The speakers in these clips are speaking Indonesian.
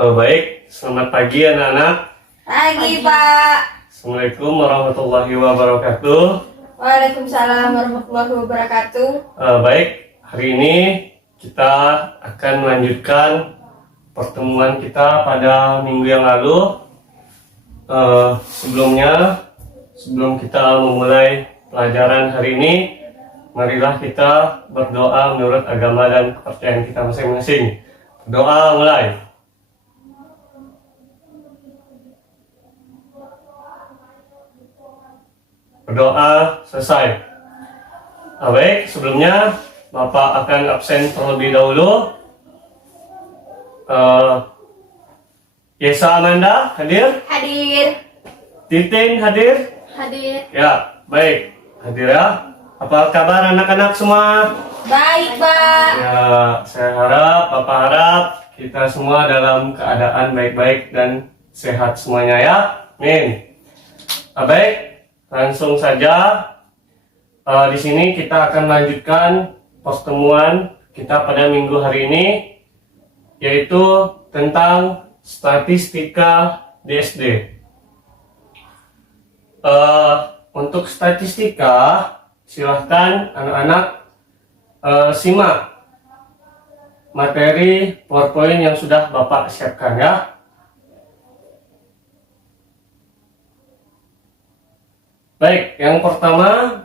Baik, selamat pagi anak-anak. Pagi, Pak. Assalamualaikum warahmatullahi wabarakatuh. Waalaikumsalam warahmatullahi wabarakatuh. Baik, hari ini kita akan melanjutkan pertemuan kita pada minggu yang lalu. Sebelum kita memulai pelajaran hari ini, marilah kita berdoa menurut agama dan kepercayaan kita masing-masing. Doa mulai. Berdoa selesai. Baik, sebelumnya Bapak akan absen terlebih dahulu. Yesa Amanda hadir? Hadir. Titin hadir? Hadir. Ya, baik. Hadir ya. Apa kabar anak-anak semua? Baik, Pak. Ya, saya harap, Bapak harap kita semua dalam keadaan baik-baik dan sehat semuanya ya. Amin. Baik. Langsung saja, di sini kita akan melanjutkan pertemuan kita pada minggu hari ini, yaitu tentang statistika di SD. Untuk statistika, silahkan anak-anak simak materi PowerPoint yang sudah Bapak siapkan ya. Baik, yang pertama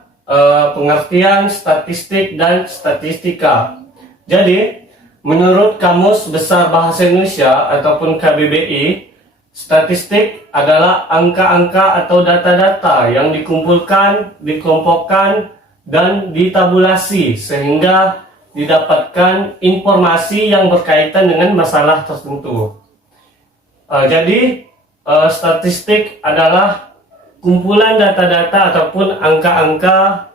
pengertian statistik dan statistika. Jadi, menurut Kamus Besar Bahasa Indonesia ataupun KBBI, statistik adalah angka-angka atau data-data yang dikumpulkan, dikelompokkan, dan ditabulasi sehingga didapatkan informasi yang berkaitan dengan masalah tertentu. Jadi, statistik adalah kumpulan data-data ataupun angka-angka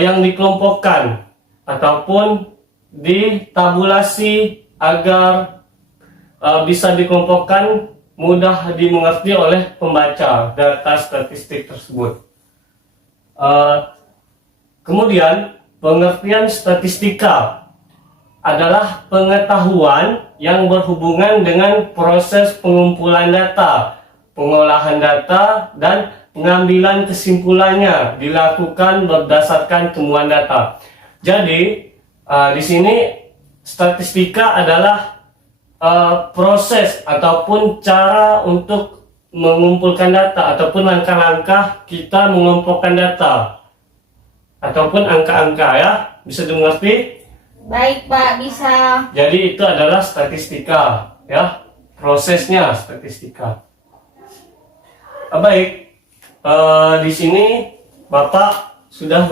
yang dikelompokkan ataupun ditabulasi agar bisa dikelompokkan mudah dimengerti oleh pembaca data statistik tersebut. Kemudian pengertian statistika adalah pengetahuan yang berhubungan dengan proses pengumpulan data, pengolahan data, dan pengambilan kesimpulannya dilakukan berdasarkan temuan data. Jadi, di sini statistika adalah proses ataupun cara untuk mengumpulkan data ataupun langkah-langkah kita mengelompokkan data ataupun angka-angka ya. Bisa dimengerti? Baik, Pak, bisa. Jadi itu adalah statistika ya, prosesnya statistika. Baik, di sini Bapak sudah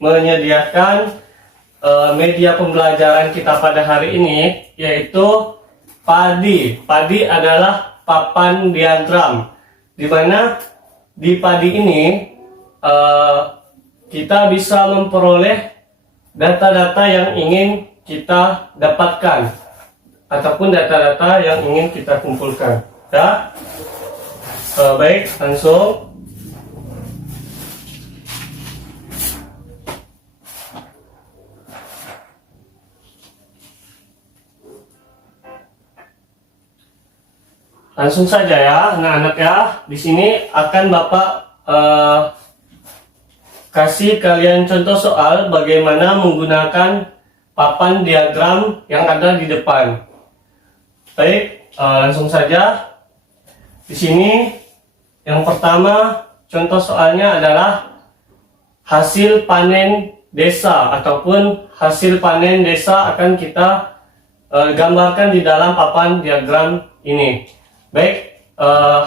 menyediakan media pembelajaran kita pada hari ini, yaitu PADI. PADI adalah papan diagram, di mana di PADI ini kita bisa memperoleh data-data yang ingin kita dapatkan ataupun data-data yang ingin kita kumpulkan. Ya. Baik, langsung. Langsung saja ya, anak-anak ya. Di sini akan Bapak kasih kalian contoh soal bagaimana menggunakan papan diagram yang ada di depan. Baik, langsung saja. Di sini yang pertama contoh soalnya adalah hasil panen desa ataupun hasil panen desa akan kita gambarkan di dalam papan diagram ini. Baik,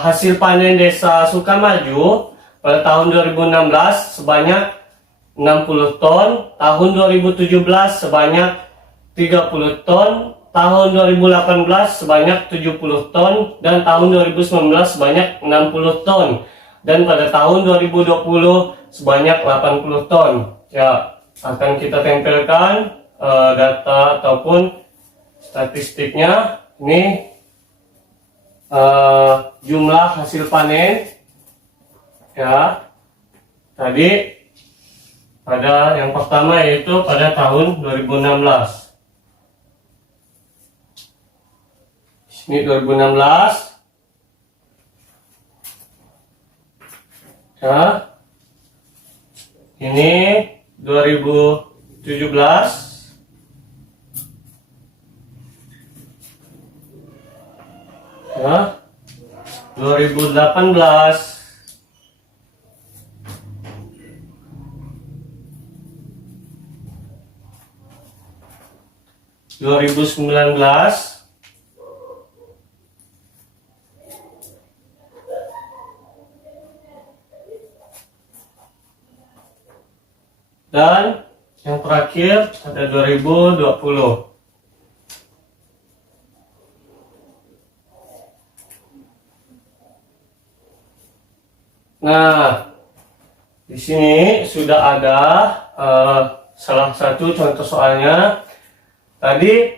hasil panen desa Sukamaju pada tahun 2016 sebanyak 60 ton, tahun 2017 sebanyak 30 ton, tahun 2018 sebanyak 70 ton, dan tahun 2019 sebanyak 60 ton, dan pada tahun 2020 sebanyak 80 ton. Ya, akan kita tempelkan data ataupun statistiknya. Ini jumlah hasil panen ya. Tadi pada yang pertama yaitu pada tahun 2016. Ini 2016. Ya. Ini 2017. Ya. 2018. 2019. Dan yang terakhir ada 2020. Nah, di sini sudah ada salah satu contoh soalnya. Tadi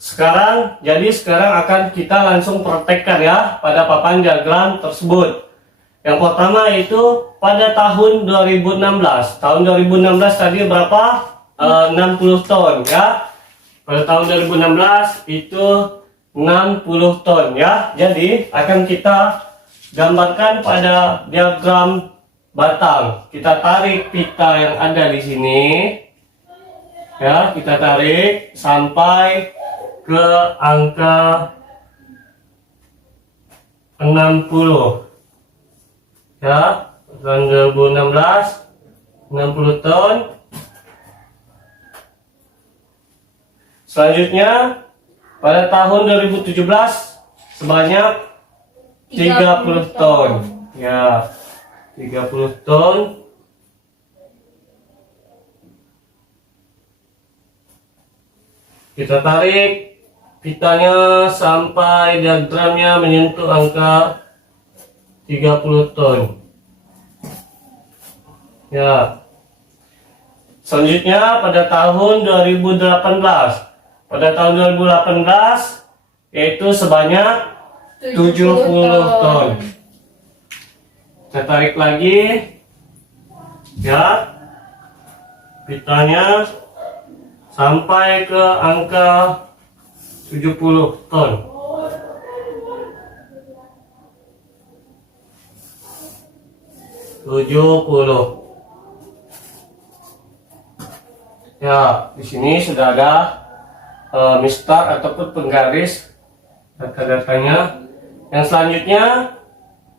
sekarang akan kita langsung praktekkan ya pada papan diagram tersebut. Yang pertama itu pada tahun 2016. Tahun 2016 tadi berapa? 60 ton ya. Pada tahun 2016 itu 60 ton ya. Jadi akan kita gambarkan pada diagram batang. Kita tarik pita yang ada di sini. Ya, kita tarik sampai ke angka 60. Ya, tahun 2016 60 ton. Selanjutnya pada tahun 2017 sebanyak 30 ton. Ya, 30 ton. Kita tarik pitanya sampai diagramnya menyentuh angka 30 ton. Ya. Selanjutnya pada tahun 2018. Pada tahun 2018 yaitu sebanyak 70 ton. Kita tarik lagi. Ya. Pitanya sampai ke angka 70 ton. Ya, di sini sudah ada mistar ataupun penggaris data-datanya. Yang selanjutnya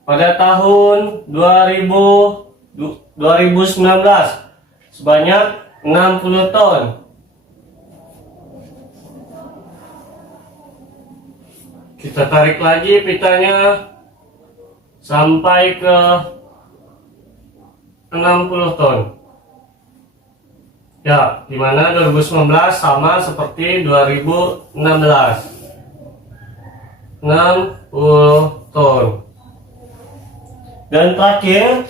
pada tahun 2019 sebanyak 60 ton. Kita tarik lagi pitanya sampai ke 60 ton. Ya, dimana 2019 sama seperti 2016. 60 ton. Dan terakhir,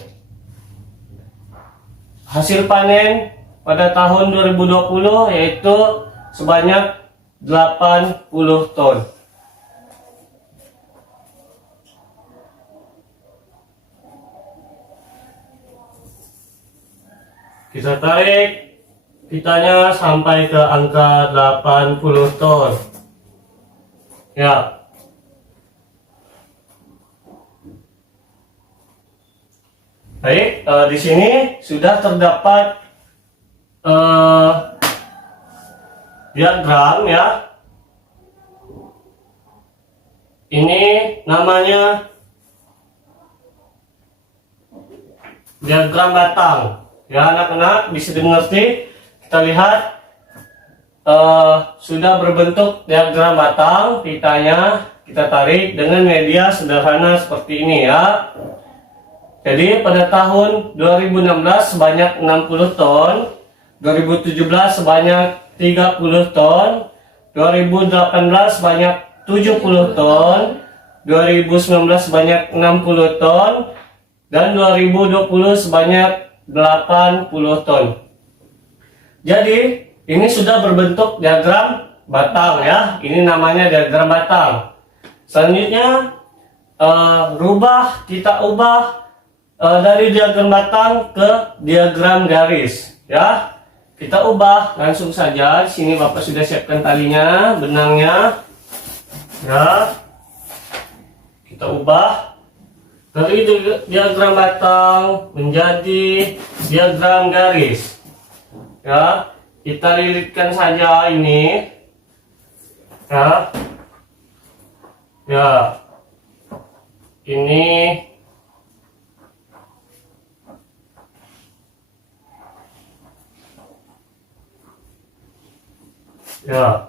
hasil panen pada tahun 2020 yaitu sebanyak 80 ton. Kita tarik pitanya sampai ke angka 80 ton. Ya. Baik, di sini sudah terdapat diagram ya. Ini namanya diagram batang. Ya anak-anak bisa dimengerti. Kita lihat sudah berbentuk diagram batang. Pitanya kita tarik dengan media sederhana seperti ini ya. Jadi pada tahun 2016 sebanyak 60 ton, 2017 sebanyak 30 ton, 2018 sebanyak 70 ton, 2019 sebanyak 60 ton, dan 2020 sebanyak 80 ton. Jadi ini sudah berbentuk diagram batang ya. Ini namanya diagram batang. Selanjutnya kita ubah dari diagram batang ke diagram garis ya. Kita ubah langsung saja. Di sini Bapak sudah siapkan talinya, benangnya. Ya, kita ubah dari diagram batang menjadi diagram garis. Ya, kita lilitkan saja ini. Ya, ya, ini ya.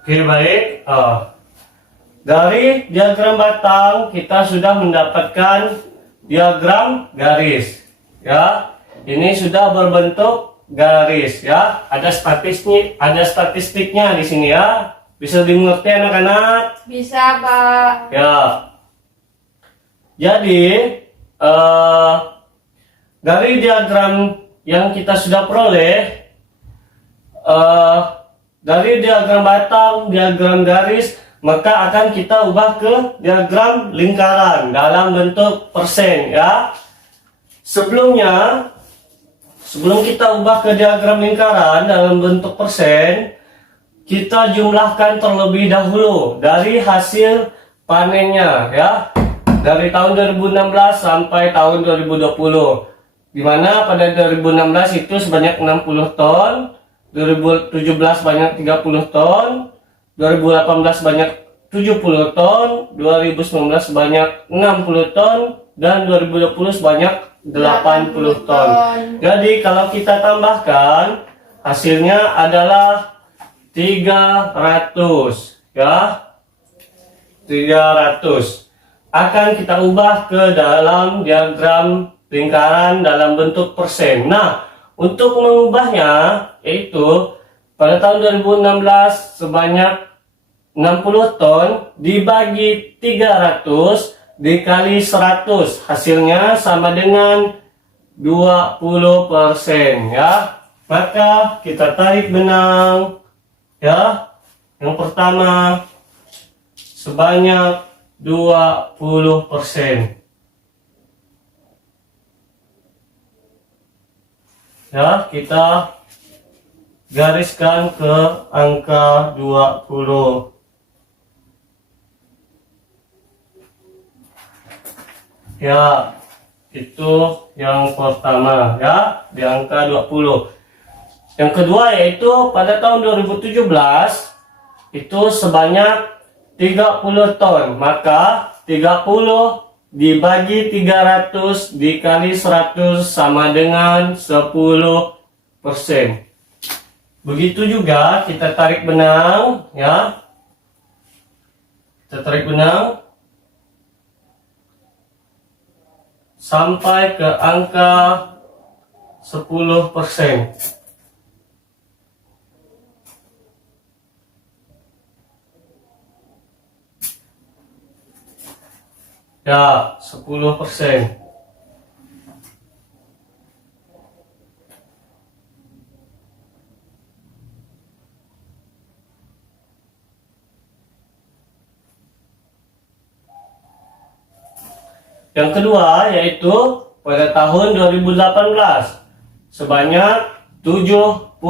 Oke, baik. Dari diagram batang kita sudah mendapatkan diagram garis. Ya, ini sudah berbentuk garis. Ya, ada statistiknya di sini ya. Bisa dimengerti anak-anak? Bisa, Pak. Ya. Jadi dari diagram yang kita sudah peroleh, dari diagram batang, diagram garis, maka akan kita ubah ke diagram lingkaran dalam bentuk persen ya. Sebelum kita ubah ke diagram lingkaran dalam bentuk persen, kita jumlahkan terlebih dahulu dari hasil panennya ya. Dari tahun 2016 sampai tahun 2020. Di mana pada 2016 itu sebanyak 60 ton, 2017 banyak 30 ton, 2018 banyak 70 ton, 2019 banyak 60 ton, dan 2020 sebanyak 80 ton. Jadi kalau kita tambahkan, hasilnya adalah 300 ya. 300 akan kita ubah ke dalam diagram lingkaran dalam bentuk persen. Nah, untuk mengubahnya yaitu pada tahun 2016 sebanyak 60 ton dibagi 300 dikali 100, hasilnya sama dengan 20% ya. Maka kita tarik benang ya. Yang pertama sebanyak 20%. Ya, kita gariskan ke angka 20. Ya, itu yang pertama ya, di angka 20. Yang kedua yaitu pada tahun 2017 itu sebanyak 30 ton. Maka 30 dibagi 300 dikali 100 sama dengan 10%. Begitu juga kita tarik benang ya. Kita tarik benang sampai ke angka 10%. Ya, 10%. Yang kedua yaitu pada tahun 2018 sebanyak 70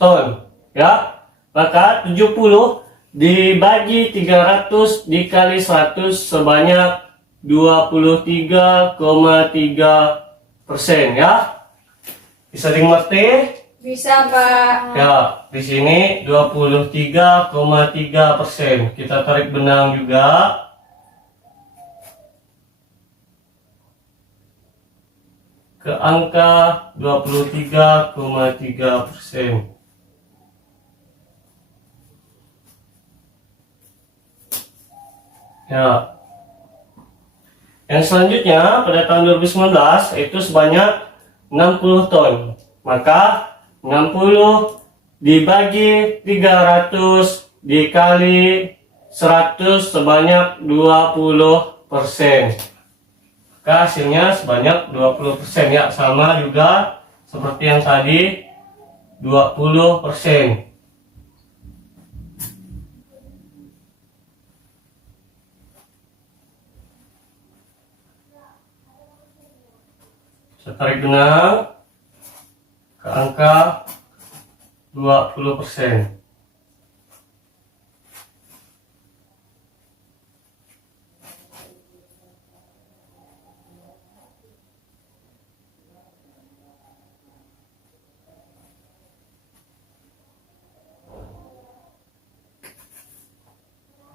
ton ya. Maka 70 dibagi 300 dikali 100 sebanyak 23,3% ya. Bisa dimengerti? Bisa, Pak. Ya, di sini 23,3%. Kita tarik benang juga. Ke angka 23,3%. Ya. Yang selanjutnya pada tahun 2019 itu sebanyak 60 ton. Maka 60 dibagi 300 dikali 100 sebanyak 20%. Maka hasilnya sebanyak 20% ya, sama juga seperti yang tadi 20%. tarik benang ke angka 20%.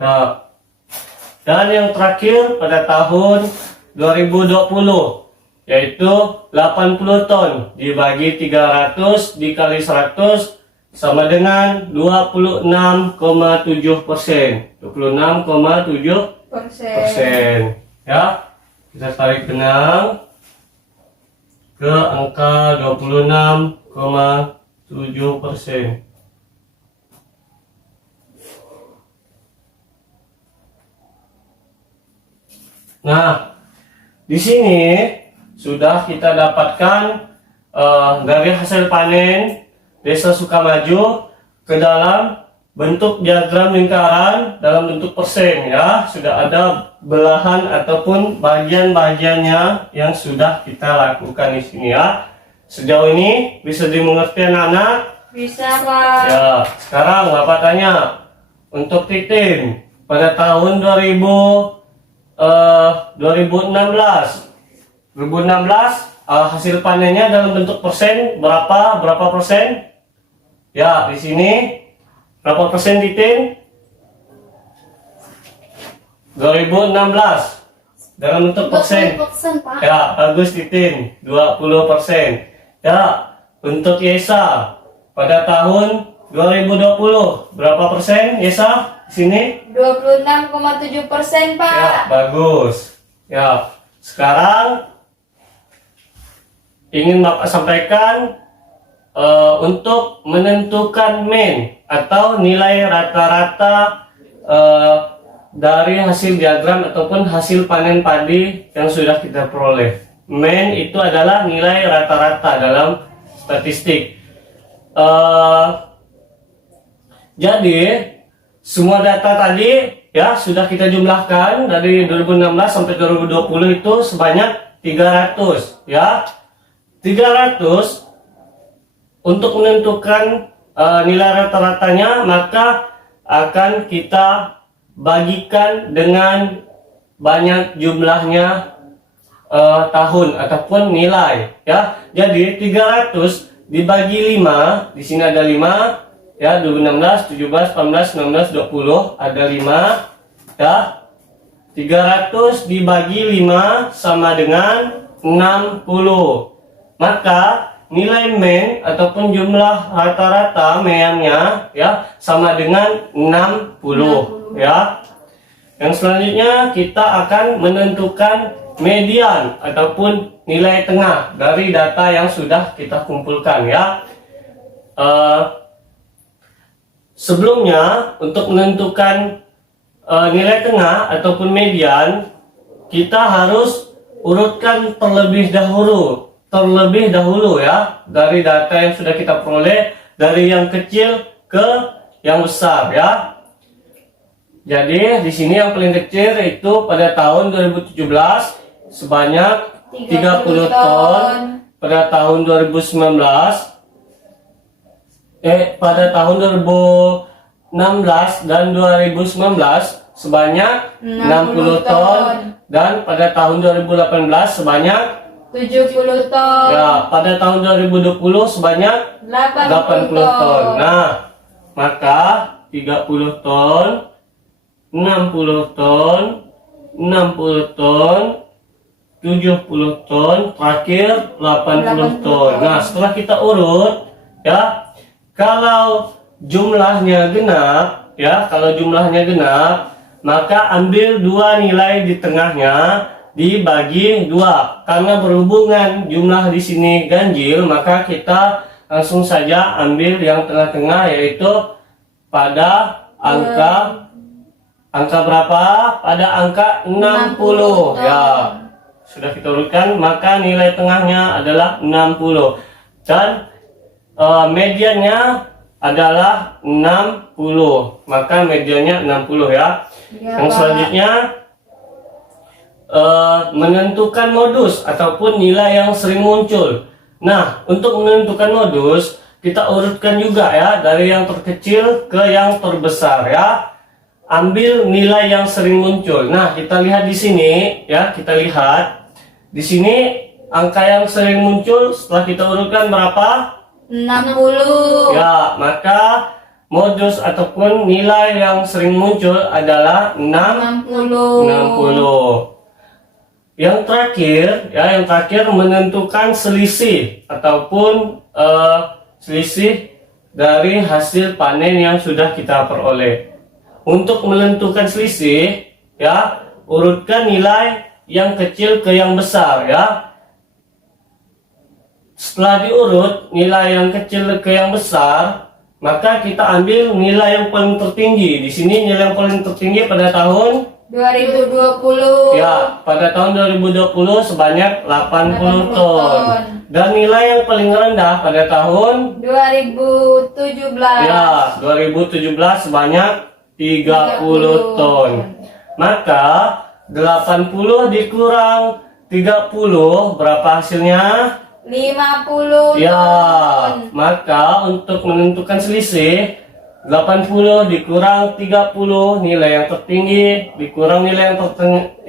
Nah, dan yang terakhir pada tahun 2020 yaitu 80 ton dibagi 300 dikali 100 sama dengan 26,7%. 26,7%. Ya, kita tarik benang ke angka 26,7%. Nah, di sini sudah kita dapatkan dari hasil panen Desa Sukamaju ke dalam bentuk diagram lingkaran dalam bentuk persen ya. Sudah ada belahan ataupun bagian-bagiannya yang sudah kita lakukan di sini ya. Sejauh ini bisa dimengerti anak-anak? Bisa, Pak. Ya, sekarang Bapak tanya untuk Titin pada tahun 2016 hasil panennya dalam bentuk persen berapa persen? Ya, di sini berapa persen Titin? 2016 dalam bentuk persen. 20%, Pak. Ya, bagus Titin, 20%. Ya, untuk Yesa pada tahun 2020 berapa persen Yesa? Di sini 26,7%, Pak. ya, bagus. Ya, sekarang ingin Bapak sampaikan untuk menentukan mean atau nilai rata-rata dari hasil diagram ataupun hasil panen padi yang sudah kita peroleh. Mean itu adalah nilai rata-rata dalam statistik. Jadi semua data tadi ya sudah kita jumlahkan dari 2016 sampai 2020 itu sebanyak 300 ya. 300 untuk menentukan nilai rata-ratanya maka akan kita bagikan dengan banyak jumlahnya tahun ataupun nilai ya. Jadi 300 dibagi 5, di sini ada 5 ya, 2016, 17, 18, 19, 20 ada 5 ya. 300 dibagi 5 sama dengan 60. Maka nilai mean ataupun jumlah rata-rata meannya ya sama dengan 60 ya. Yang selanjutnya kita akan menentukan median ataupun nilai tengah dari data yang sudah kita kumpulkan ya. Sebelumnya untuk menentukan nilai tengah ataupun median kita harus urutkan terlebih dahulu ya dari data yang sudah kita peroleh dari yang kecil ke yang besar ya. Jadi di sini yang paling kecil itu pada tahun 2017 sebanyak 30 ton, pada tahun 2019 pada tahun 2016 dan 2019 sebanyak 60 ton dan pada tahun 2018 sebanyak 70 ton. ya, pada tahun 2020 sebanyak 80 ton. Nah, maka 30 ton, 60 ton, 60 ton, 70 ton, terakhir 80 ton. Nah, setelah kita urut ya, kalau jumlahnya genap ya, maka ambil dua nilai di tengahnya dibagi 2. Karena berhubungan jumlah di sini ganjil, maka kita langsung saja ambil yang tengah-tengah yaitu pada angka berapa? Pada angka 60 ya. Sudah kita urutkan, maka nilai tengahnya adalah 60 dan mediannya adalah 60, maka mediannya 60 ya. Yang selanjutnya menentukan modus ataupun nilai yang sering muncul. Nah, untuk menentukan modus, kita urutkan juga ya, dari yang terkecil ke yang terbesar ya. Ambil nilai yang sering muncul. Nah, kita lihat di sini ya, kita lihat di sini angka yang sering muncul setelah kita urutkan berapa? 60. Ya, maka modus ataupun nilai yang sering muncul adalah 60. 60. Yang terakhir menentukan selisih ataupun selisih dari hasil panen yang sudah kita peroleh. Untuk menentukan selisih, ya, urutkan nilai yang kecil ke yang besar, ya. Setelah diurut nilai yang kecil ke yang besar, maka kita ambil nilai yang paling tertinggi. Di sini nilai yang paling tertinggi pada tahun 2020. ya, pada tahun 2020 sebanyak 80 ton. Dan nilai yang paling rendah pada tahun 2017. ya, 2017 sebanyak 30 ton. Maka 80 dikurang 30 berapa hasilnya? 50 Ya, ton. maka untuk menentukan selisih 80 dikurang 30 nilai yang tertinggi dikurang nilai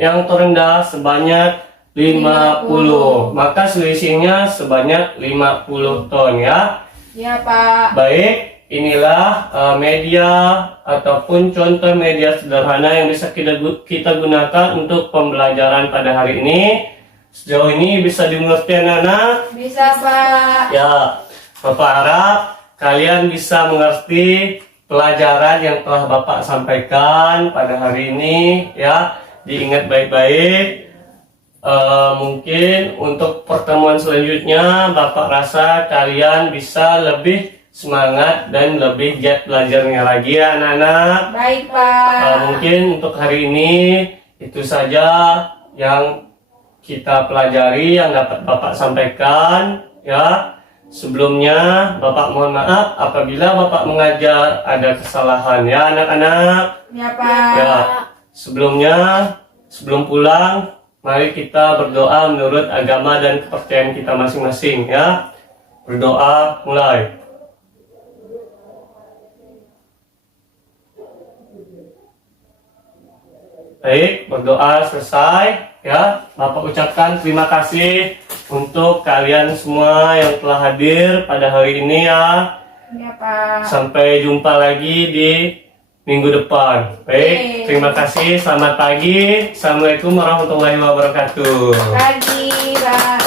yang terendah sebanyak 50. Maka selisihnya sebanyak 50 ton ya. Ya, Pak. Baik, inilah media ataupun contoh media sederhana yang bisa kita gunakan untuk pembelajaran pada hari ini. Sejauh ini bisa dimengerti anak-anak? Bisa, Pak. Ya, Bapak harap kalian bisa mengerti pelajaran yang telah Bapak sampaikan pada hari ini ya. Diingat baik-baik. Mungkin untuk pertemuan selanjutnya Bapak rasa kalian bisa lebih semangat dan lebih giat belajarnya lagi ya anak-anak. Baik, Pak. Mungkin untuk hari ini itu saja yang kita pelajari yang dapat Bapak sampaikan ya. Sebelumnya Bapak mohon maaf apabila Bapak mengajar ada kesalahan ya anak-anak. Ya, Pak. Ya, sebelum pulang mari kita berdoa menurut agama dan kepercayaan kita masing-masing ya. Berdoa mulai. Baik, berdoa selesai ya. Bapak ucapkan terima kasih untuk kalian semua yang telah hadir pada hari ini ya. Ya, Pak. Sampai jumpa lagi di minggu depan. Baik, terima kasih. Selamat pagi. Assalamualaikum warahmatullahi wabarakatuh. Pagi, Pak.